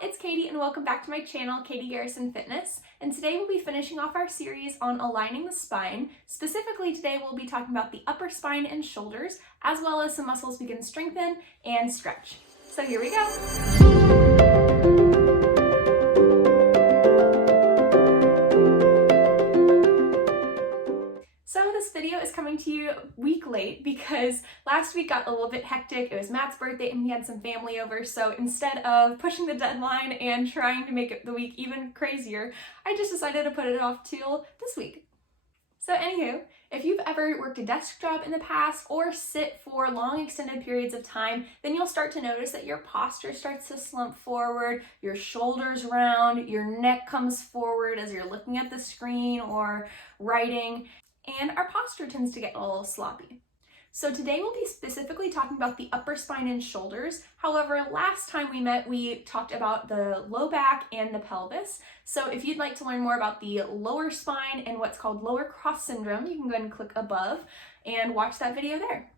it's Katie and welcome back to my channel, Katie Garrison Fitness. And today we'll be finishing off our series on aligning the spine. Specifically today we'll be talking about the upper spine and shoulders, as well as some muscles we can strengthen and stretch. So here we go. So this video is coming to you a week late because last week got a little bit hectic. It was Matt's birthday and we had some family over. So instead of pushing the deadline and trying to make the week even crazier, I just decided to put it off till this week. So anywho, if you've ever worked a desk job in the past or sit for long extended periods of time, then you'll start to notice that your posture starts to slump forward, your shoulders round, your neck comes forward as you're looking at the screen or writing, and our posture tends to get a little sloppy. So today we'll be specifically talking about the upper spine and shoulders. However, last time we met, we talked about the low back and the pelvis. So if you'd like to learn more about the lower spine and what's called lower cross syndrome, you can go ahead and click above and watch that video there.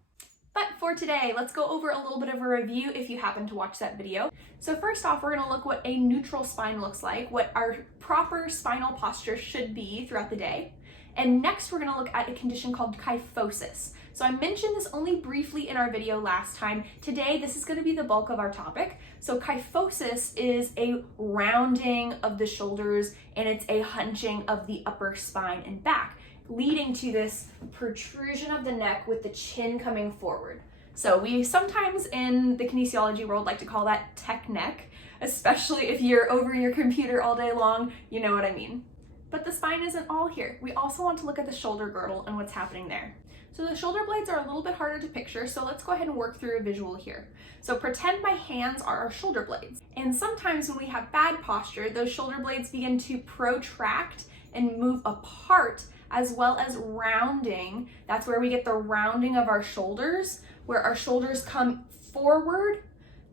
But for today, let's go over a little bit of a review if you happen to watch that video. So first off, we're gonna look what a neutral spine looks like, what our proper spinal posture should be throughout the day. And next we're gonna look at a condition called kyphosis. So I mentioned this only briefly in our video last time. Today, this is gonna be the bulk of our topic. So kyphosis is a rounding of the shoulders and it's a hunching of the upper spine and back, leading to this protrusion of the neck with the chin coming forward. So we sometimes in the kinesiology world like to call that tech neck, especially if you're over your computer all day long, you know what I mean. But the spine isn't all here. We also want to look at the shoulder girdle and what's happening there. So the shoulder blades are a little bit harder to picture, so let's go ahead and work through a visual here. So pretend my hands are our shoulder blades. And sometimes when we have bad posture, those shoulder blades begin to protract and move apart, as well as rounding. That's where we get the rounding of our shoulders, where our shoulders come forward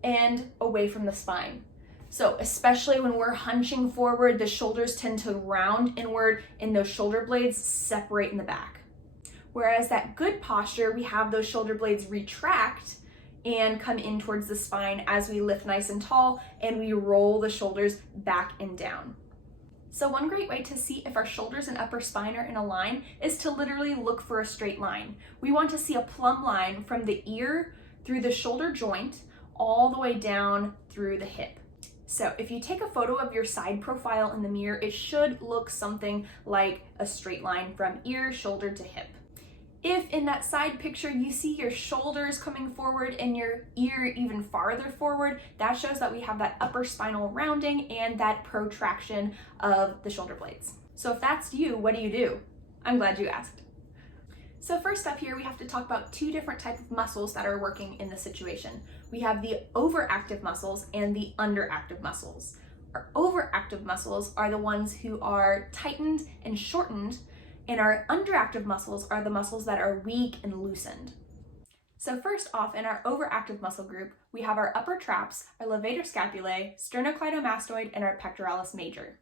and away from the spine. So especially when we're hunching forward, the shoulders tend to round inward and those shoulder blades separate in the back. Whereas that good posture, we have those shoulder blades retract and come in towards the spine as we lift nice and tall and we roll the shoulders back and down. So one great way to see if our shoulders and upper spine are in a line is to literally look for a straight line. We want to see a plumb line from the ear through the shoulder joint all the way down through the hip. So if you take a photo of your side profile in the mirror, it should look something like a straight line from ear, shoulder to hip. If in that side picture you see your shoulders coming forward and your ear even farther forward, that shows that we have that upper spinal rounding and that protraction of the shoulder blades. So if that's you, what do? I'm glad you asked. So first up here, we have to talk about two different types of muscles that are working in this situation. We have the overactive muscles and the underactive muscles. Our overactive muscles are the ones who are tightened and shortened, and our underactive muscles are the muscles that are weak and loosened. So first off, in our overactive muscle group, we have our upper traps, our levator scapulae, sternocleidomastoid, and our pectoralis major.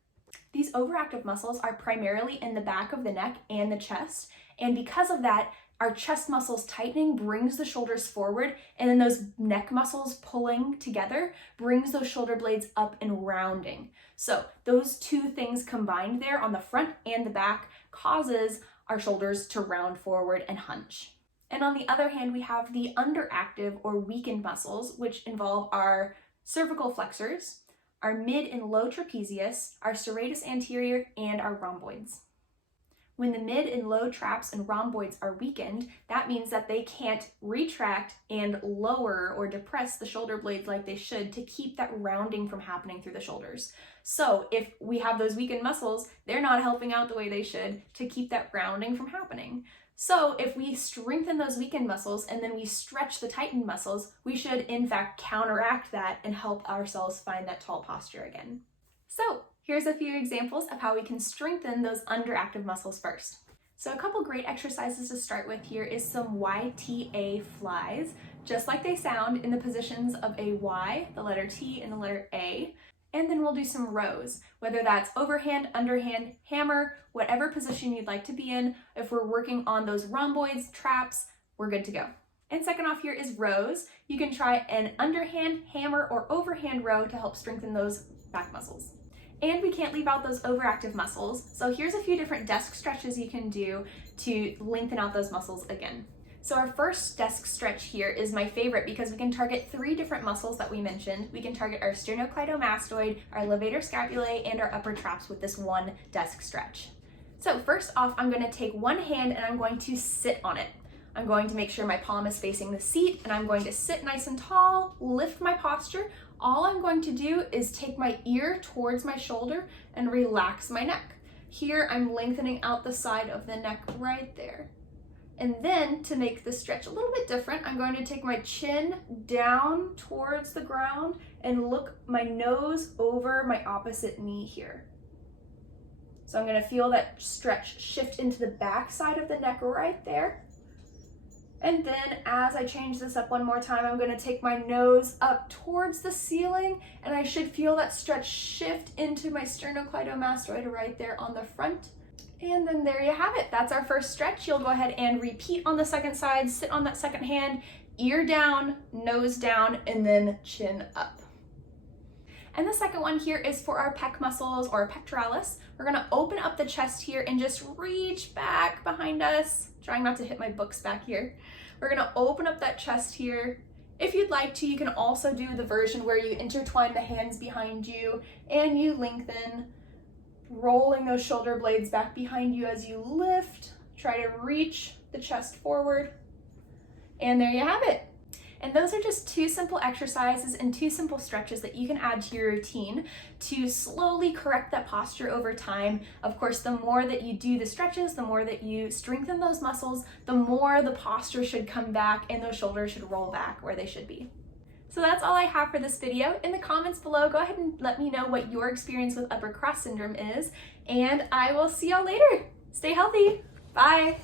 These overactive muscles are primarily in the back of the neck and the chest, and because of that, our chest muscles tightening brings the shoulders forward, and then those neck muscles pulling together brings those shoulder blades up and rounding. So those two things combined there on the front and the back causes our shoulders to round forward and hunch. And on the other hand, we have the underactive or weakened muscles, which involve our cervical flexors, our mid and low trapezius, our serratus anterior, and our rhomboids. When the mid and low traps and rhomboids are weakened, that means that they can't retract and lower or depress the shoulder blades like they should to keep that rounding from happening through the shoulders. So if we have those weakened muscles, they're not helping out the way they should to keep that rounding from happening. So if we strengthen those weakened muscles and then we stretch the tightened muscles, we should in fact counteract that and help ourselves find that tall posture again. So here's a few examples of how we can strengthen those underactive muscles first. So a couple great exercises to start with here is some YTA flies, just like they sound, in the positions of a Y, the letter T, and the letter A. And then we'll do some rows, whether that's overhand, underhand, hammer, whatever position you'd like to be in. If we're working on those rhomboids, traps, we're good to go. And second off here is rows. You can try an underhand, hammer, or overhand row to help strengthen those back muscles. And we can't leave out those overactive muscles. So here's a few different desk stretches you can do to lengthen out those muscles again. So our first desk stretch here is my favorite because we can target 3 different muscles that we mentioned. We can target our sternocleidomastoid, our levator scapulae, and our upper traps with this one desk stretch. So first off, I'm going to take one hand and I'm going to sit on it. I'm going to make sure my palm is facing the seat and I'm going to sit nice and tall, lift my posture. All I'm going to do is take my ear towards my shoulder and relax my neck. Here I'm lengthening out the side of the neck right there. And then to make the stretch a little bit different, I'm going to take my chin down towards the ground and look my nose over my opposite knee here. So I'm going to feel that stretch shift into the back side of the neck right there. And then as I change this up one more time, I'm going to take my nose up towards the ceiling and I should feel that stretch shift into my sternocleidomastoid right there on the front. And then there you have it. That's our first stretch. You'll go ahead and repeat on the second side, sit on that second hand, ear down, nose down, and then chin up. And the second one here is for our pec muscles or pectoralis. We're gonna open up the chest here and just reach back behind us. Trying not to hit my books back here. We're gonna open up that chest here. If you'd like to, you can also do the version where you intertwine the hands behind you and you lengthen, rolling those shoulder blades back behind you as you lift. Try to reach the chest forward. And there you have it. And those are just 2 simple exercises and 2 simple stretches that you can add to your routine to slowly correct that posture over time. Of course, the more that you do the stretches, the more that you strengthen those muscles, the more the posture should come back and those shoulders should roll back where they should be. So that's all I have for this video. In the comments below, go ahead and let me know what your experience with upper cross syndrome is, and I will see y'all later. Stay healthy. Bye.